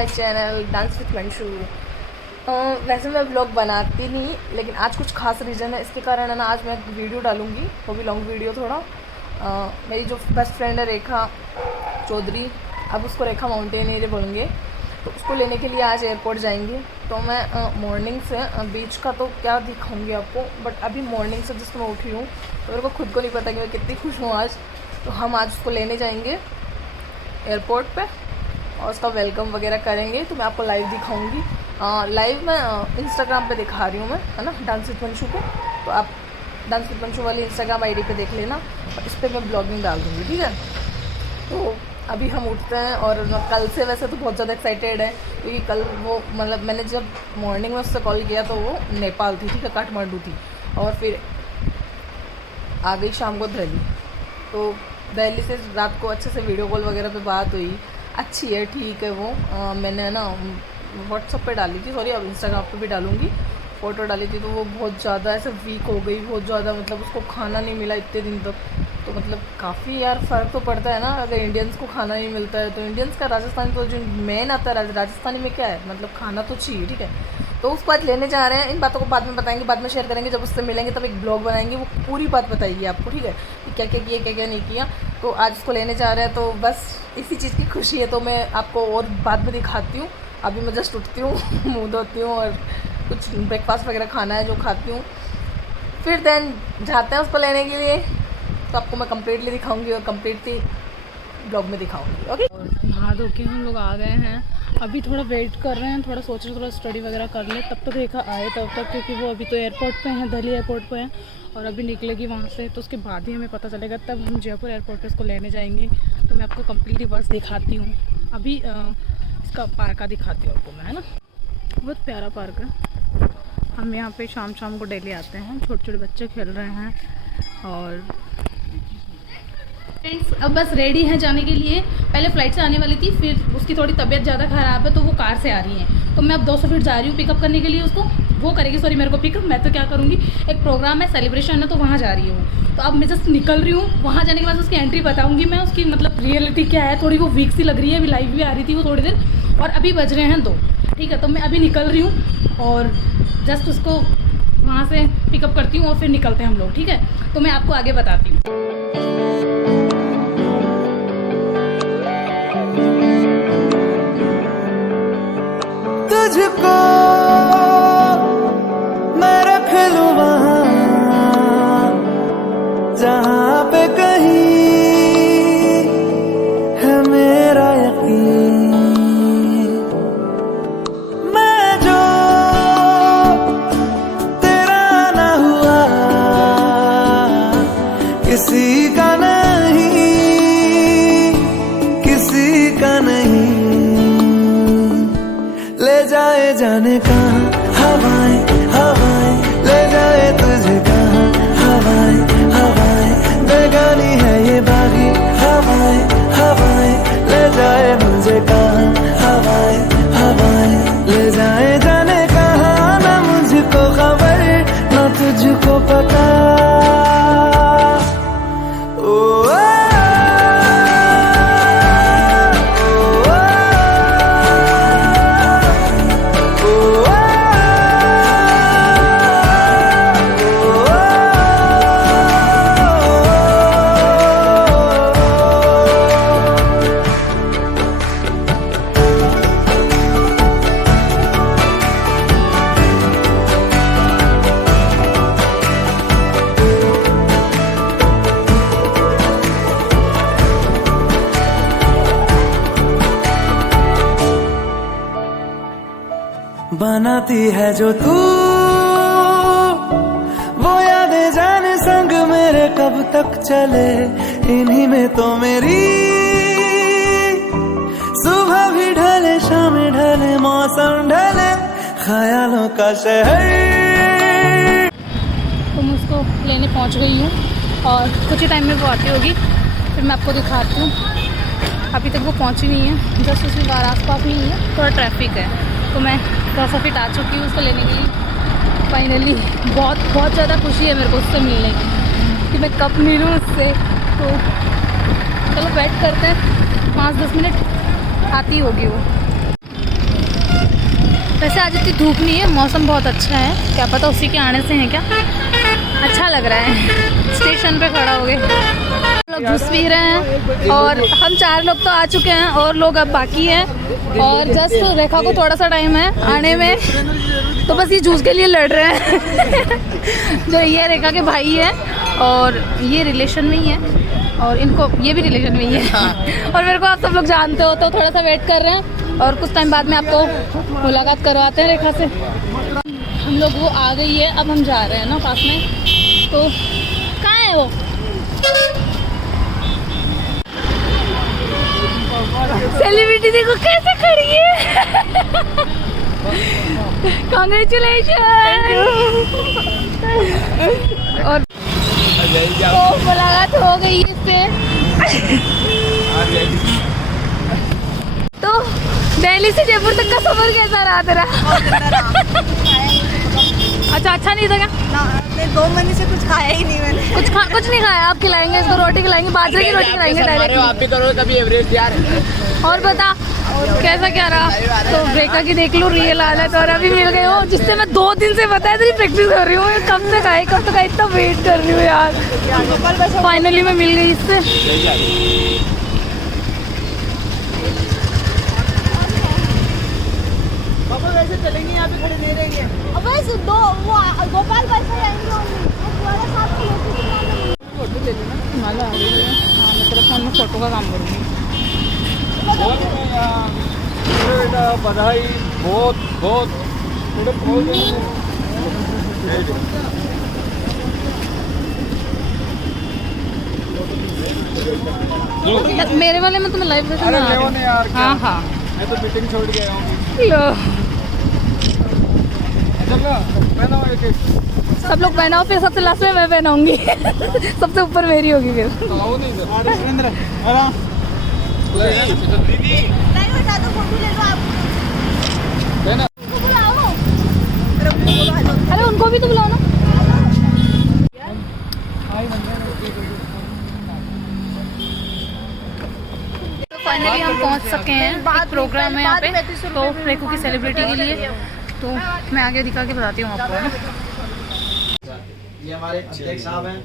My channel dance with Manshu. वैसे मैं blog बनाती नहीं, लेकिन आज कुछ खास रीज़न है, इसके कारण है ना आज मैं वीडियो डालूँगी, वो भी लॉन्ग वीडियो थोड़ा। मेरी जो बेस्ट फ्रेंड है रेखा चौधरी, अब उसको रेखा माउंटेनियर बोलेंगे, तो उसको लेने के लिए आज एयरपोर्ट जाएंगे। तो मैं मॉर्निंग से बीच का तो क्या दिखाऊंगी आपको, बट अभी मॉर्निंग से जिस मैं उठी हूँ तो मेरे को खुद को नहीं पता कि मैं कितनी खुश हूँ आज। तो हम आज उसको लेने जाएंगे एयरपोर्ट पे और उसका वेलकम वगैरह करेंगे, तो मैं आपको लाइव दिखाऊंगी। लाइव मैं इंस्टाग्राम पे दिखा रही हूँ मैं, है ना, डांस विद मंशू पे। तो आप डांस विद मंशू वाली इंस्टाग्राम आईडी पे देख लेना और इस पर मैं ब्लॉगिंग डाल दूँगी, ठीक है। तो अभी हम उठते हैं और कल से वैसे तो बहुत ज़्यादा एक्साइटेड है, क्योंकि कल वो मतलब मैंने जब मॉर्निंग में उससे कॉल किया तो वो नेपाल थी, ठीक है, काठमांडू थी, और फिर आ गई शाम को दिल्ली। तो दिल्ली से रात को अच्छे से वीडियो कॉल वगैरह पे बात हुई, अच्छी है, ठीक है। वो मैंने ना व्हाट्सअप पे डाली थी, सॉरी अब इंस्टाग्राम पे भी डालूँगी, फ़ोटो डाली थी। तो वो बहुत ज़्यादा ऐसे वीक हो गई, बहुत ज़्यादा, मतलब उसको खाना नहीं मिला इतने दिन तक। तो मतलब काफ़ी यार फ़र्क तो पड़ता है ना, अगर इंडियंस को खाना नहीं मिलता है तो। इंडियंस का राजस्थान तो जो मेन आता है राजस्थानी में क्या है, मतलब खाना तो चाहिए, ठीक है। तो उसको आज लेने जा रहे हैं, इन बातों को बाद में बताएंगे, बाद में शेयर करेंगे, जब उससे मिलेंगे तब एक ब्लॉग बनाएंगे, वो पूरी बात बताइए आपको, ठीक है, कि क्या क्या किया क्या क्या नहीं किया। तो आज उसको लेने जा रहे हैं, तो बस इसी चीज़ की खुशी है। तो मैं आपको और बाद में दिखाती हूँ, अभी मैं जस्ट उठती हूँ मुँह धोती हूँ और कुछ ब्रेकफास्ट वगैरह खाना है जो खाती हूँ, फिर देन जाते हैं उसको लेने के लिए। तो आपको मैं कम्प्लीटली दिखाऊंगी और कम्प्लीटली ब्लॉग में दिखाऊंगी, ओके। और नहा धो के हम लोग आ गए हैं, अभी थोड़ा वेट कर रहे हैं, थोड़ा सोच रहे थोड़ा स्टडी वगैरह कर ले, तब तक रेखा आए तब तक, क्योंकि वो अभी तो एयरपोर्ट पे हैं, दिल्ली एयरपोर्ट पे हैं और अभी निकलेगी वहाँ से, तो उसके बाद ही हमें पता चलेगा, तब हम जयपुर एयरपोर्ट पे उसको लेने जाएंगे। तो मैं आपको कम्प्लीटली बस दिखाती हूँ, अभी इसका पार्क दिखाती हूँ आपको मैं, है ना, बहुत प्यारा पार्क है। हम यहाँ पे शाम शाम को डेली आते हैं, छोटे छोटे बच्चे खेल रहे हैं। और फ्रेंड्स अब बस रेडी हैं जाने के लिए, पहले फ़्लाइट से आने वाली थी, फिर उसकी थोड़ी तबीयत ज़्यादा ख़राब है तो वो कार से आ रही हैं। तो मैं अब 200 फीट जा रही हूँ पिकअप करने के लिए उसको, वो करेगी सॉरी मेरे को पिकअप, मैं तो क्या करूँगी, एक प्रोग्राम है, सेलिब्रेशन है, तो वहाँ जा रही हूँ। तो अब मैं जस्ट निकल रही हूँ, वहाँ जाने के बाद उसकी एंट्री बताऊँगी मैं, उसकी मतलब रियलिटी क्या है। थोड़ी वो वीक सी लग रही है, अभी लाइव भी आ रही थी वो थोड़ी देर, और अभी बज रहे हैं 2, ठीक है। तो मैं अभी निकल रही हूँ और जस्ट उसको वहाँ से पिकअप करती हूँ और फिर निकलते हैं हम लोग, ठीक है। तो मैं आपको आगे बताती हूँ। तुझको मैं रख लूं वहाँ जहाँ पे कहीं है मेरा यकीन। मैं जो तेरा ना हुआ किसी का नहीं, किसी का नहीं। ले जाए जाने कहाँ हवाएं हवाएं, ले जाए तुझे कहाँ हवाएं हवाएं, बेगानी है ये बागी हवाएं हवाएं, ले जाए मुझे कहाँ हवाएं हवाएं, ले जाए जाने कहाँ, ना मुझको खबर ना तुझको पता। बनाती है जो तू वो यादें जाने संग मेरे कब तक चले, इन्हीं में तो मेरी सुबह भी ढले शाम ढले मौसम ढले ख्यालों का शहर। तो मैं उसको लेने पहुंच गई हूँ और कुछ ही टाइम में वो आती होगी, फिर मैं आपको दिखाती हूँ। अभी तक वो पहुंची नहीं है, जस्ट उसके बाहर आस पास ही नहीं है, थोड़ा ट्रैफिक है। तो मैं 200 फीट आ चुकी हूँ उसको लेने के लिए फाइनली। बहुत ज़्यादा खुशी है मेरे को उससे मिलने की, कि मैं कब मिलूँ उससे। तो चलो वेट करते हैं, 5-10 मिनट आती होगी वो। वैसे आज इतनी धूप नहीं है, मौसम बहुत अच्छा है, क्या पता उसी के आने से है क्या। अच्छा लग रहा है, स्टेशन पे खड़ा हो गए, लोग जूस पी रहे हैं और हम 4 लोग तो आ चुके हैं और लोग अब बाकी हैं और जस्ट रेखा को थोड़ा सा टाइम है आने में, तो बस ये जूस के लिए लड़ रहे हैं। जो ये रेखा के भाई है और ये रिलेशन में ही है और इनको ये भी रिलेशन में ही है और मेरे को आप सब लोग जानते हो, तो थोड़ा सा वेट कर रहे हैं और कुछ टाइम बाद में आपको मुलाकात करवाते हैं रेखा से। हम लोग वो आ गई है, अब हम जा रहे हैं ना पास में, तो कहाँ है वो? सेलिब्रिटी देखो कैसे खड़ी है। कांग्रेचुलेशन। और तो मुलाकात हो गई है इससे। तो दिल्ली से जयपुर तक का सफर कैसा रहा तेरा? अच्छा नहीं था क्या? नहीं, 2 महीने से कुछ खाया ही नहीं मैंने। कुछ नहीं खाया? आप खिलाएंगे इसको, रोटी खिलाएंगे, बाजरे की रोटी खिलाएंगे डायरेक्ट। आप भी करो कभी एवरेज यार। और बता कैसा क्या रहा? तो रेखा की देख लो रियल हालत, और अभी मिल गए हो जिससे मैं 2 दिन से बताया तेरी प्रैक्टिस कर रही हूँ, कब तक आए इतना वेट कर रही हूँ यार। फाइनली मैं मिल गई इससे। वैसे चलेंगे, यहाँ पे खड़े नहीं रहेंगे। अब वैसे गोपाल भाई से आएंगे और तुम्हारे साथ फोटो ले लेना, हिमालय आ गई है। हाँ, मैं तेरे फोन में फोटो का काम करूँगी। बेटा बधाई, बहुत मेरे वाले में तुम्हें लाइव अरे यार, हाँ मैं तो मीटिंग छोड़ के आया हूँ। लो चलो पहनाओ एक सब लोग पहनाओ, फिर सबसे लास्ट में मैं पहनाऊंगी। सबसे ऊपर मेरी होगी फिर। आओ नहीं नहीं बता दो, फोटो ले लो आप। देना। उनको बुलाओ। अरे उनको भी तो बुलाओ ना। फाइनली हम पहुंच सके हैं, एक प्रोग्राम है यहाँ पे तो रेखू की सेलिब्रिटी के लिए, तो मैं आगे दिखा के बताती हूँ आपको। ये हमारे अध्यक्ष साहब हैं,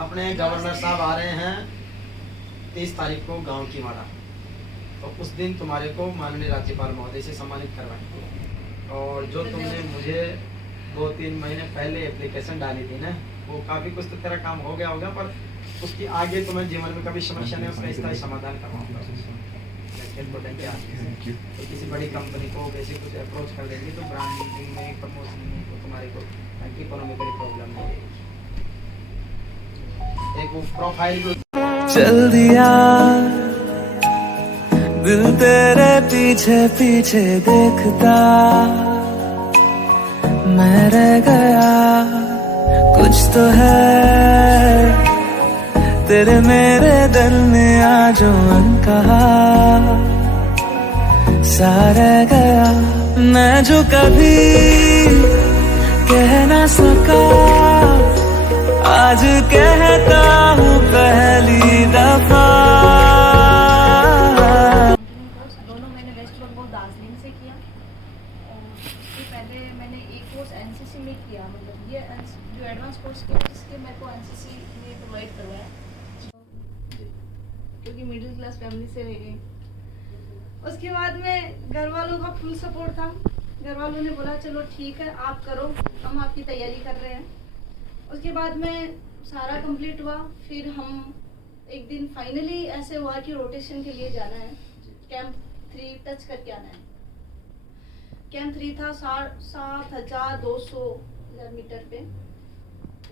अपने गवर्नर साहब आ रहे हैं 30 तारीख को गांव की माड़ा, तो उस दिन तुम्हारे को माननीय राज्यपाल महोदय से सम्मानित करवाएंगे। और जो तुमने मुझे 2-3 महीने पहले एप्लीकेशन डाली थी ना, वो काफ़ी कुछ तो तेरा काम हो गया होगा, पर उसकी आगे तुम्हें जीवन में कभी समस्या नहीं, उसका स्थायी समाधान करवाऊंगा। तो किसी बड़ी कंपनी को वैसे कुछ अप्रोच कर देंगे तो ब्रांडिंग में, प्रमोशन में तो तुम्हारे को इकोनॉमिकली प्रॉब्लम नहीं आएगी। एक वो प्रोफाइल चल दिया दिल तेरे पीछे पीछे देखता, मैं रह गया कुछ तो है तेरे मेरे दिल में आज कहा सा रह गया, मैं जो कभी कह ना सका आज कहता हूँ पहली दफा। दोनों मैंने वेस्ट बंगाल दार्जिलिंग से किया और उससे पहले मैंने एक कोर्स एनसीसी में किया, मतलब ये जो एडवांस कोर्स किया इसके मेरे को एनसीसी ने प्रोवाइड करवाया, क्योंकि मिडिल क्लास फैमिली से रह गई। उसके बाद में घर वालों का फुल सपोर्ट था, घर वालों ने बोला चलो ठीक है आप करो, हम आपकी तैयारी कर रहे हैं। उसके बाद में सारा कंप्लीट हुआ, फिर हम एक दिन फाइनली ऐसे हुआ कि रोटेशन के लिए जाना है, कैंप 3 टच करके आना है। कैंप 3 था 7,200 मीटर पे।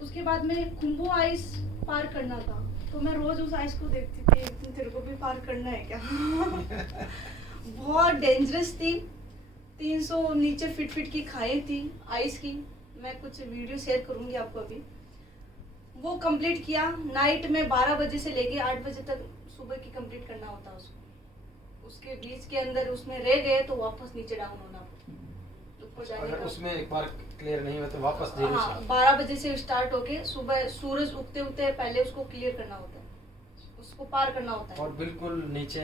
उसके बाद में कुंभो आइस पार करना था, तो मैं रोज उस आइस को देखती थी, तेरे को भी पार करना है क्या? बहुत डेंजरस थी, 300 नीचे फीट की खाई थी आइस की, मैं कुछ वीडियो शेयर करूंगी आपको अभी। वो कंप्लीट किया, नाइट में 12 बजे से लेके 8 बजे तक सुबह की कंप्लीट करना होता है उसको। उसके बीच के अंदर उसमें रह गए तो वापस नीचे डाउन होना पड़ता। अगर उसमें एक बार क्लियर नहीं हुआ तो वापस जीरो से। हाँ, 12 बजे से स्टार्ट होके सुबह सूरज उगते उगते पहले उसको क्लियर करना होता है, उसको पार करना होता है। और बिल्कुल नीचे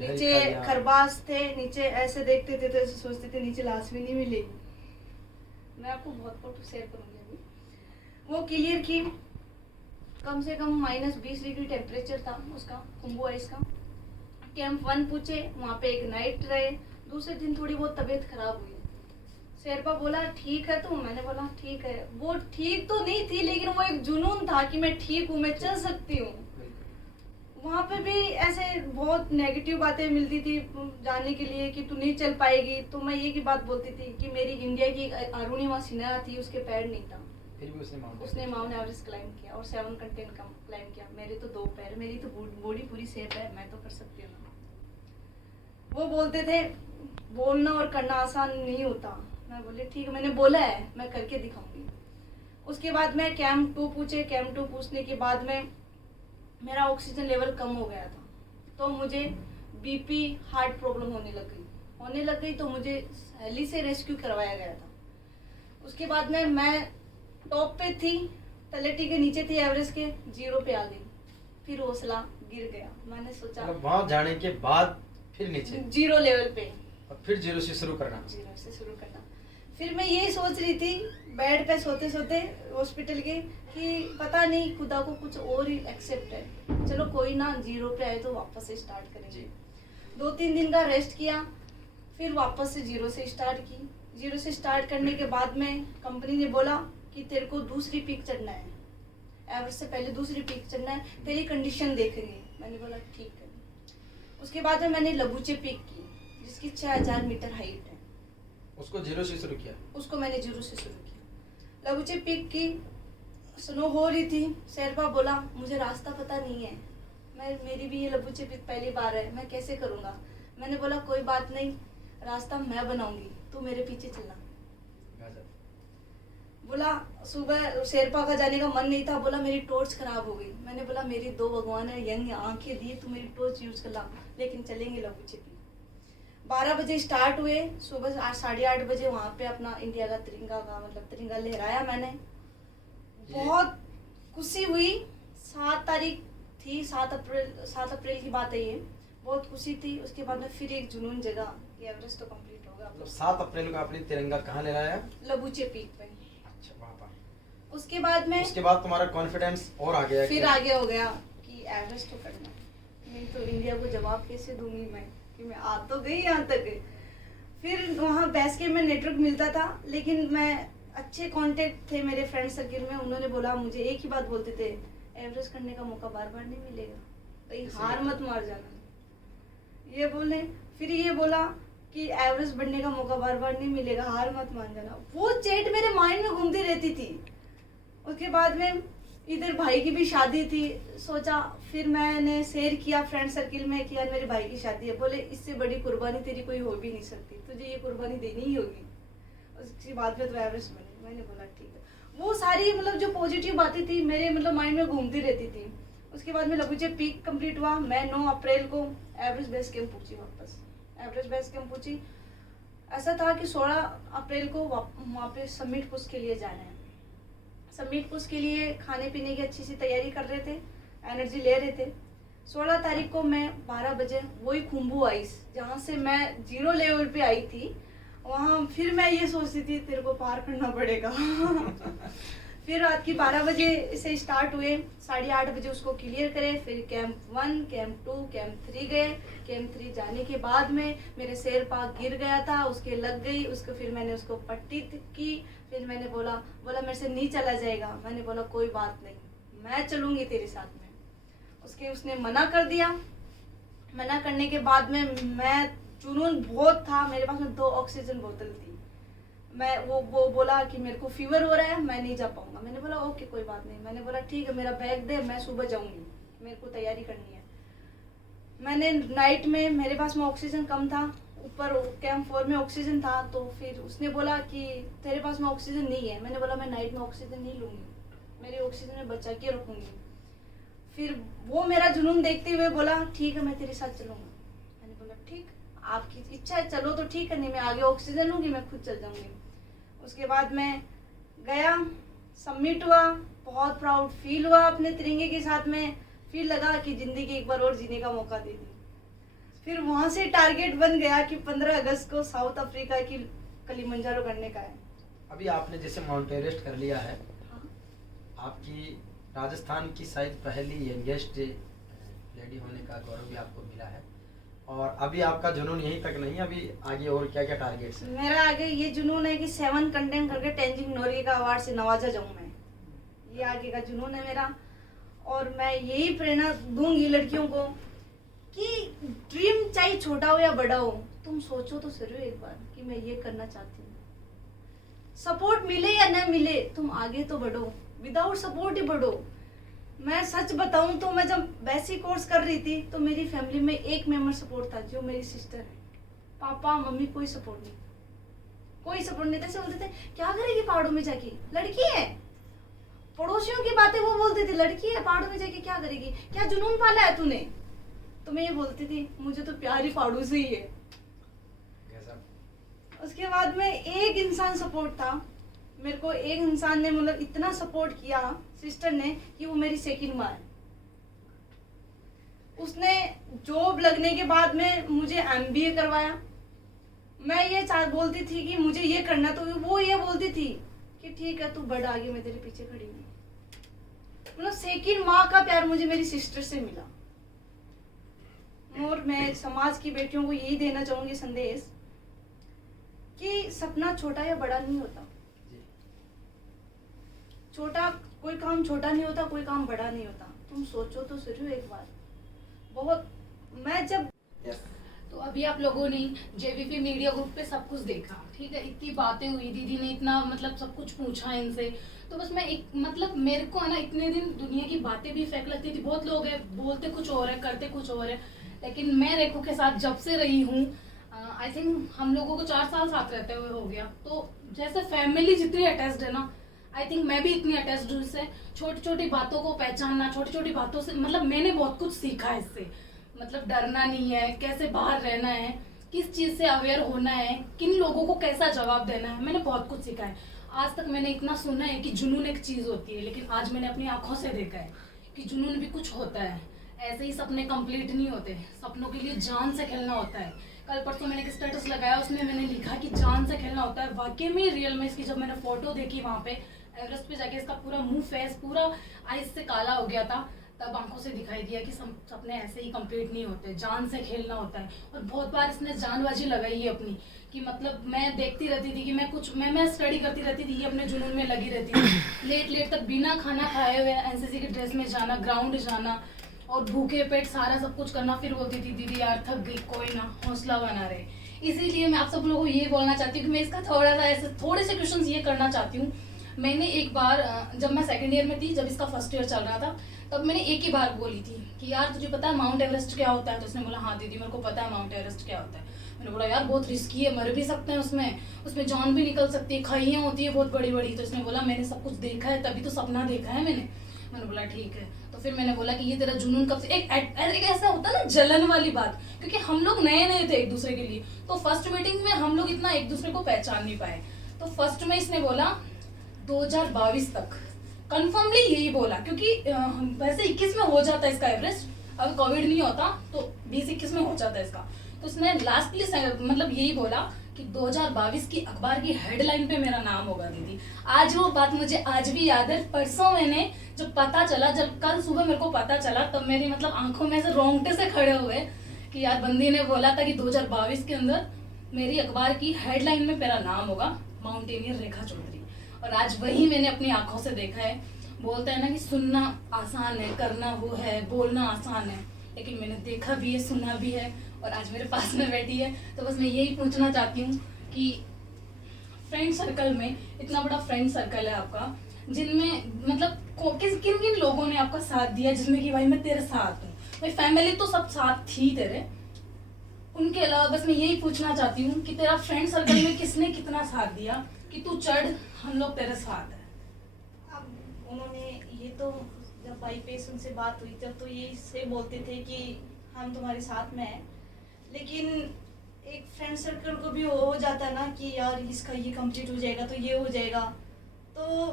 नीचे खालियाँ। खरबास थे, नीचे ऐसे देखते थे तो ऐसे सोचते थे नीचे लाश भी नहीं मिलेगी। मैं आपको बहुत फोटो शेयर करूंगी अभी। वो क्लियर की कम से कम -20 डिग्री टेम्परेचर था उसका, खुम्बू आइस का। कैंप 1 पूछे, वहाँ पे एक नाइट रहे। दूसरे दिन थोड़ी बहुत तबीयत खराब हुई। शेरपा बोला ठीक है तो मैंने बोला ठीक है। वो ठीक तो नहीं थी लेकिन वो एक जुनून था कि मैं ठीक हूँ, मैं चल सकती हूँ। वहाँ पे भी ऐसे बहुत नेगेटिव बातें मिलती थी जाने के लिए कि तू नहीं चल पाएगी। तो मैं ये की बात बोलती थी कि मेरी इंडिया की अरुणिमा सिन्हा थी, उसके पैर नहीं था, फिर भी उसने माउंट एवरेस्ट क्लाइम किया और 7 कंटेंट क्लाइम किया। मेरे तो 2 पैर, मेरी तो बॉडी पूरी सेफ है, मैं तो कर सकती हूँ ना। वो बोलते थे बोलना और करना आसान नहीं होता। मैं बोली ठीक है, मैंने बोला है, मैं करके दिखाऊंगी। उसके बाद मैं कैंप 2 पूछे। कैंप 2 पूछने के बाद में मेरा ऑक्सीजन लेवल कम हो गया था, तो मुझे बीपी हार्ट प्रॉब्लम होने लग गई तो मुझे हेली से रेस्क्यू करवाया गया था। उसके बाद में मैं टॉप पे थी, तलेटी के नीचे थी, एवरेस्ट के 0 पे आ गई। फिर हौसला गिर गया। मैंने सोचा मतलब वहाँ जाने के बाद फिर नीचे 0 लेवल पे, और फिर 0 से शुरू करना। 0 से शुरू करना। फिर मैं यही सोच रही थी बेड पे सोते सोते हॉस्पिटल के कि पता नहीं खुदा को कुछ और ही एक्सेप्ट है, चलो कोई ना, 0 पे आए तो वापस से स्टार्ट करेंगे। 2-3 दिन का रेस्ट किया, फिर वापस से 0 से स्टार्ट की। 0 से स्टार्ट करने के बाद में कंपनी ने बोला कि तेरे को दूसरी पीक चढ़ना है, एवरेस्ट से पहले दूसरी पीक चढ़ना है, तेरी कंडीशन देखेंगे। मैंने बोला ठीक है। उसके बाद में मैंने लबूचे पीक की जिसकी 6000 मीटर हाइट है। उसको 0 से शुरू किया। उसको मैंने 0 से शुरू किया। लबूचे पीक की, स्नो हो रही थी। शेरपा बोला मुझे रास्ता पता नहीं है, मेरी भी ये लबूचे पीक पहली बार है, मैं कैसे करूँगा। मैंने बोला कोई बात नहीं, रास्ता मैं बनाऊंगी, तू मेरे पीछे चलना। बोला सुबह शेरपा का जाने का मन नहीं था, बोला मेरी टॉर्च खराब हो गई। मैंने बोला मेरी 2 भगवान है यंग आंखें दी, तू मेरी टॉर्च यूज कर ला, लेकिन चलेंगे लबूचे पीक। 12 बजे स्टार्ट हुए, सुबह 8-8:30 बजे वहाँ पे अपना इंडिया का तिरंगा लहराया मैंने। बहुत खुशी हुई। 7 तारीख थी, 7 अप्रैल की बात है ये। बहुत खुशी थी। उसके बाद में फिर एक जुनून जगा कि एवरेस्ट तो कंप्लीट होगा। मतलब 7 अप्रैल को आपने तिरंगा कहाँ लहराया? लबूचे पीक पे। अच्छा, वहाँ पर। उसके बाद तुम्हारा कॉन्फिडेंस और आ गया? फिर आगे हो गया कि एवरेस्ट तो करना है। नहीं तो इंडिया को जवाब कैसे दूंगी मैं कि मैं आ तो गई यहाँ तक। फिर वहाँ बेस कैंप में नेटवर्क मिलता था, लेकिन मैं अच्छे कांटेक्ट थे मेरे फ्रेंड सर्किल में। उन्होंने बोला, मुझे एक ही बात बोलते थे, एवरेस्ट करने का मौका बार बार नहीं मिलेगा, कहीं हार मत मार जाना। ये बोले, फिर ये बोला कि एवरेस्ट बढ़ने का मौका बार बार नहीं मिलेगा, हार मत मान जाना। वो चैट मेरे माइंड में घूमती रहती थी। उसके बाद में इधर भाई की भी शादी थी। सोचा, फिर मैंने शेयर किया फ्रेंड सर्किल में कि यार मेरे भाई की शादी है। बोले इससे बड़ी कुर्बानी तेरी कोई हो भी नहीं सकती, तुझे ये कुर्बानी देनी ही होगी। उसके बाद में तो एवरेस्ट बने। मैंने बोला ठीक है। वो सारी मतलब जो पॉजिटिव बातें थी मेरे मतलब माइंड में घूमती रहती थी। उसके बाद में लबूचे पीक कंप्लीट हुआ। मैं 9 अप्रैल को एवरेस्ट बेस कैंप पहुंची। वापस एवरेस्ट बेस कैंप पहुंची। ऐसा था कि 16 अप्रैल को वहाँ पे समिट पुश के लिए जाना है। समिट पुश के लिए खाने पीने की अच्छी सी तैयारी कर रहे थे, एनर्जी ले रहे थे। 16 तारीख को मैं 12 बजे वही खुम्बू आइस जहाँ से मैं 0 लेवल पे आई थी, वहाँ फिर मैं ये सोचती थी तेरे को पार करना पड़ेगा। फिर रात की 12 बजे से स्टार्ट हुए, 8:30 बजे उसको क्लियर करे। फिर कैंप 1, कैंप 2, कैंप 3 गए। कैंप 3 जाने के बाद में मेरे शेरपा गिर गया था, उसके लग गई उसको। फिर मैंने उसको पट्टी की। फिर मैंने बोला मेरे से नहीं चला जाएगा। मैंने बोला कोई बात नहीं, मैं चलूँगी तेरे साथ में। उसने मना कर दिया। मना करने के बाद में मैं जुनून बहुत था, मेरे पास में 2 ऑक्सीजन बोतल थी। मैं वो बोला कि मेरे को फीवर हो रहा है, मैं नहीं जा पाऊंगा। मैंने बोला ओके कोई बात नहीं। मैंने बोला ठीक है, मेरा बैग दे, मैं सुबह जाऊंगी, मेरे को तैयारी करनी है। मैंने नाइट में मेरे पास में ऑक्सीजन कम था, ऊपर कैंप 4 में ऑक्सीजन था। तो फिर उसने बोला कि तेरे पास में ऑक्सीजन नहीं है। मैंने बोला मैं नाइट में ऑक्सीजन नहीं लूँगी, मेरी ऑक्सीजन में बचा के रखूँगी। फिर वो मेरा जुनून देखते हुए बोला ठीक है मैं तेरे साथ चलूँगा। मैंने बोला ठीक, आपकी इच्छा है चलो तो ठीक है, नहीं मैं आगे ऑक्सीजन लूँगी, मैं खुद चल जाऊँगी। उसके बाद मैं गया, सबमिट हुआ, बहुत प्राउड फील हुआ अपने तिरंगे के साथ में। फिर लगा कि ज़िंदगी एक बार और जीने का मौका दे दी। फिर वहाँ से टारगेट बन गया कि 15 अगस्त को साउथ अफ्रीका की किलिमंजारो करने का है। अभी आपने जैसे माउंट एवरेस्ट कर लिया है, हाँ। आपकी राजस्थान की शायद पहली यंगेस्ट लेडी होने का गौरव भी आपको मिला है, और अभी आपका जुनून यहीं तक नहीं, अभी आगे और क्या क्या टारगेट्स हैं? मेरा आगे ये जुनून है कि 7 कंटेंट करके तेंजिंग नोर्गे का अवार्ड से नवाजा जाऊँ मैं, ये आगे का जुनून है मेरा। और मैं यही प्रेरणा दूंगी लड़कियों को कि ड्रीम चाहे छोटा हो या बड़ा हो, तुम सोचो तो जरूर एक बार कि मैं ये करना चाहती हूँ। सपोर्ट मिले या न मिले, तुम आगे तो बढ़ो, विदाउट सपोर्ट ही बढ़ो। मैं सच बताऊं तो मैं जब बेसिक कोर्स कर रही थी तो मेरी फैमिली में एक मेंबर सपोर्ट था, जो मेरी सिस्टर है। पापा मम्मी कोई सपोर्ट नहीं, कोई सपोर्ट नहीं थे। ऐसे बोलते थे क्या करेगी पहाड़ों में जाके, लड़की है। पड़ोसियों की बातें वो बोलती थी, लड़की है पहाड़ों में जाके क्या करेगी, क्या जुनून पाला है तूने। तो मैं ये बोलती थी मुझे तो प्यार ही पहाड़ों से ही है। उसके बाद में एक इंसान सपोर्ट था मेरे को, एक इंसान ने मतलब इतना सपोर्ट किया सिस्टर ने कि वो मेरी सेकंड माँ है। उसने जॉब लगने के बाद में मुझे MBA करवाया। मैं ये बोलती थी कि मुझे ये करना, तो वो ये बोलती थी कि ठीक है तू बढ़ आगे, मैं तेरे पीछे खड़ी हूँ। मतलब सेकंड माँ का प्यार मुझे मेरी सिस्टर से मिला। और मैं समाज की बेटियों को यही देना चाहूंगी संदेश कि सपना छोटा या बड़ा नहीं होता। छोटा कोई काम छोटा नहीं होता, कोई काम बड़ा नहीं होता। तुम सोचो तो जरूर एक बार। बहुत मैं जब तो अभी आप लोगों ने JVP मीडिया ग्रुप पे सब कुछ देखा, ठीक है, इतनी बातें हुई, दीदी ने इतना मतलब सब कुछ पूछा इनसे। तो बस मैं एक मतलब मेरे को है ना इतने दिन दुनिया की बातें भी फेक लगती थी। बहुत लोग हैं बोलते कुछ और है करते कुछ और है, लेकिन मैं रेखू के साथ जब से रही हूँ, आई थिंक हम लोगों को 4 साल साथ रहते हुए हो गया। तो जैसे फैमिली जितनी अटैच्ड है ना, आई थिंक मैं भी इतनी अटैच्ड हूँ इससे। छोटी छोटी बातों को पहचानना, छोटी छोटी बातों से मतलब मैंने बहुत कुछ सीखा है इससे। मतलब डरना नहीं है, कैसे बाहर रहना है, किस चीज से अवेयर होना है, किन लोगों को कैसा जवाब देना है, मैंने बहुत कुछ सीखा है। आज तक मैंने इतना सुना है कि जुनून एक चीज होती है, लेकिन आज मैंने अपनी आंखों से देखा है कि जुनून भी कुछ होता है। ऐसे ही सपने कंप्लीट नहीं होते, सपनों के लिए जान से खेलना होता है। कल परसों मैंने एक स्टेटस लगाया, उसमें मैंने लिखा कि जान से खेलना होता है। वाकई में रियल में इसकी जब मैंने फोटो देखी वहां पे एवरेस्ट पे जाके, इसका पूरा मुंह फेस पूरा आइस से काला हो गया था, तब आंखों से दिखाई दिया कि सपने ऐसे ही कंप्लीट नहीं होते, जान से खेलना होता है। और बहुत बार इसने जानबाजी लगाई है अपनी, कि मतलब मैं देखती रहती थी कि मैं स्टडी करती रहती थी, ये अपने जुनून में लगी रहती थी। लेट तक बिना खाना खाए हुए NCC की ड्रेस में जाना, ग्राउंड जाना और भूखे पेट सारा सब कुछ करना। फिर बोलती थी दीदी यार थक गई, कोई ना, हौसला बना रहे। इसीलिए मैं आप सब लोगों को ये बोलना चाहती हूँ कि मैं इसका थोड़ा सा ऐसे थोड़े से क्वेश्चन ये करना चाहती हूँ। मैंने एक बार जब मैं सेकंड ईयर में थी, जब इसका फर्स्ट ईयर चल रहा था, तब मैंने एक ही बार बोली थी कि यार तुझे पता है माउंट एवरेस्ट क्या होता है। तो उसने बोला हाँ दीदी मेरे को पता है माउंट एवरेस्ट क्या होता है। मैंने बोला यार बहुत रिस्की है, मर भी सकते हैं उसमें जान भी निकल सकती है, खाइयाँ होती है बहुत बड़ी बड़ी। तो उसने बोला मैंने सब कुछ देखा है, तभी तो सपना देखा है मैंने बोला ठीक है। तो फिर मैंने बोला कि ये तेरा जुनून कब से, एक ऐसा होता है ना जलन वाली बात, क्योंकि हम लोग नए थे एक दूसरे के लिए। तो फर्स्ट मीटिंग में हम लोग इतना एक दूसरे को पहचान नहीं पाए। तो फर्स्ट में इसने बोला 2022 तक, कन्फर्मली यही बोला, क्योंकि वैसे 21 में हो जाता है इसका एवरेस्ट, अब कोविड नहीं होता तो 20-21 में हो जाता है इसका। तो उसने लास्टली मतलब यही बोला कि 2022 की अखबार की हेडलाइन पे मेरा नाम होगा दीदी। आज वो बात मुझे आज भी याद है। परसों मैंने जब पता चला, जब कल सुबह मेरे को पता चला, तब मेरी मतलब आंखों में से रोंगटे से खड़े हुए कि यार बंदी ने बोला था कि 2022 के अंदर मेरी अखबार की हेडलाइन में मेरा नाम होगा, माउंटेनियर रेखा चौधरी। और आज वही मैंने अपनी आंखों से देखा है। बोलते हैं ना कि सुनना आसान है, करना वो है, बोलना आसान है, लेकिन मैंने देखा भी है, सुना भी है, और आज मेरे पास में बैठी है। तो बस मैं यही पूछना चाहती हूँ कि फ्रेंड सर्कल में, इतना बड़ा फ्रेंड सर्कल है आपका, जिनमें मतलब किन किन लोगों ने आपका साथ दिया, जिसमें कि भाई मैं तेरे साथ हूँ। भाई फैमिली तो सब साथ थी तेरे, उनके अलावा बस मैं यही पूछना चाहती हूँ कि तेरा फ्रेंड सर्कल में किसने कितना साथ दिया कि तू चढ़, हम लोग तेरे साथ है। अब उन्होंने ये तो जब बाई पेस उनसे बात हुई तब तो ये से बोलते थे कि हम तुम्हारे साथ में हैं, लेकिन एक फ्रेंड सर्कल को भी हो जाता है ना कि यार इसका ये कंप्लीट हो जाएगा तो ये हो जाएगा। तो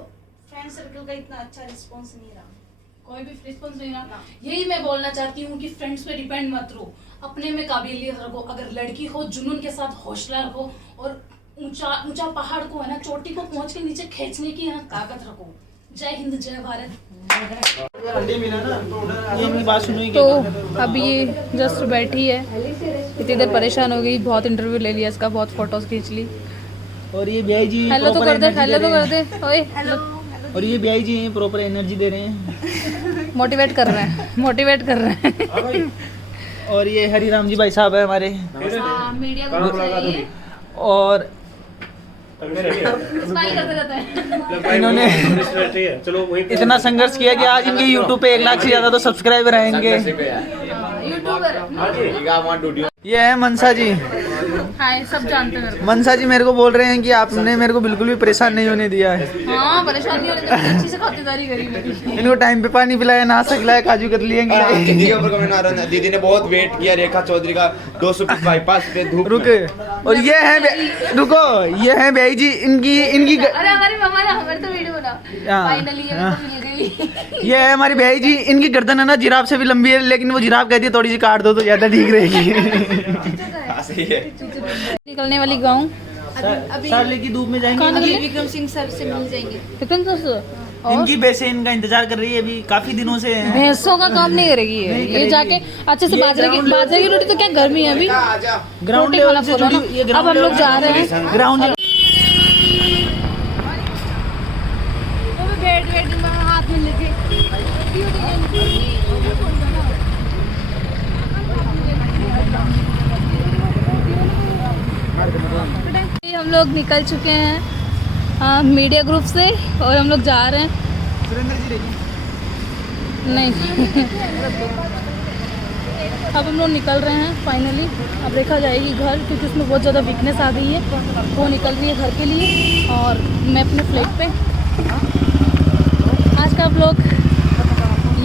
फ्रेंड सर्कल का इतना अच्छा रिस्पॉन्स नहीं रहा। कोई भी रिस्पॉन्स नहीं रहा। यही मैं बोलना चाहती हूँ कि फ्रेंड्स पे डिपेंड मत रहो, अपने में काबिलियत रखो। अगर लड़की हो जुनून के साथ हौसला रखो और ऊंचा ऊंचा पहाड़ को है ना चोटी को पहुंच के नीचे खींचने की है ना ताकत रखो। जय हिंद जय भारत। तो अब ये जस्ट बैठी है, इतनी देर परेशान हो गई, बहुत इंटरव्यू ले लिया इसका, बहुत फोटोज खींच ली। और ये बियाई जी हेलो तो कर दे, हेलो तो कर दे, ओए और ये बियाई जी प्रॉपर एनर्जी दे रहे हैं, मोटिवेट कर रहे हैं, मोटिवेट कर रहे हैं। और ये हरिराम जी भाई साहब है हमारे, मीडिया ग्रुप से ये और स्माइल करते रहते हैं। इन्होंने इतना संघर्ष किया कि आज इनके YouTube पे 1 लाख से ज्यादा तो सब्सक्राइबर आएंगे। यूट्यूबर ये है मनसा जी। हाय, सब जानते हैं मेरे मनसा जी मेरे को बोल रहे हैं कि आपने मेरे को बिल्कुल भी परेशान नहीं होने दिया है। को। हाँ, परेशान नहीं होने देते, अच्छी से खातिरदारी करी मेरी। इनको टाइम पे पानी पिलाया, नाश्ता खिलाया, काजू कतली खिलाई। दीदी के ऊपर कमेंट आ रहा है, दीदी ने बहुत वेट किया रेखा चौधरी का 200 फीट बाईपास पे धूप रुके। और ये है रुको, ये है बियाई जी, इनकी अरे हमारी मम्मा ने हमारे तो वीडियो बना, हाँ, फाइनली ये मेरे को मिल गई। ये है हमारी बियाई जी। इनकी गर्दन है ना जिराफ से भी लंबी है, लेकिन वो जिराफ कहती है थोड़ी सी काट दो तो ज्यादा ठीक रहेगी। सही है। निकलने वाली गाँव साले की धूप में जाएंगे। विक्रम सिंह सर से मिल जाएंगे। विक्रम सर इनकी वैसे इनका इंतजार कर रही है अभी काफी दिनों से। भैंसों का काम नहीं करेगी ये जाके अच्छे से बाजरे की रोटी। तो क्या गर्मी है अभी, ग्राउंड रोटी खाना लेवल से खोलो ना। जुड़ी- ये अब हम लोग जा रहे हैं ग्राउंड हाथ में लेके। हम लोग निकल चुके हैं मीडिया ग्रुप से और हम लोग जा रहे हैं। नहीं अब हम लोग निकल रहे हैं फाइनली। अब देखा जाएगी घर, क्योंकि उसमें बहुत ज़्यादा वीकनेस आ गई है, वो निकल रही है घर के लिए और मैं अपने फ्लाइट पे। आज का व्लॉग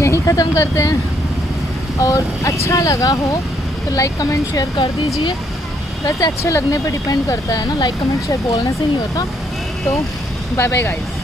यहीं ख़त्म करते हैं और अच्छा लगा हो तो लाइक कमेंट शेयर कर दीजिए। वैसे अच्छे लगने पे डिपेंड करता है ना, लाइक कमेंट शेयर बोलने से नहीं होता। तो बाय बाय गाइस।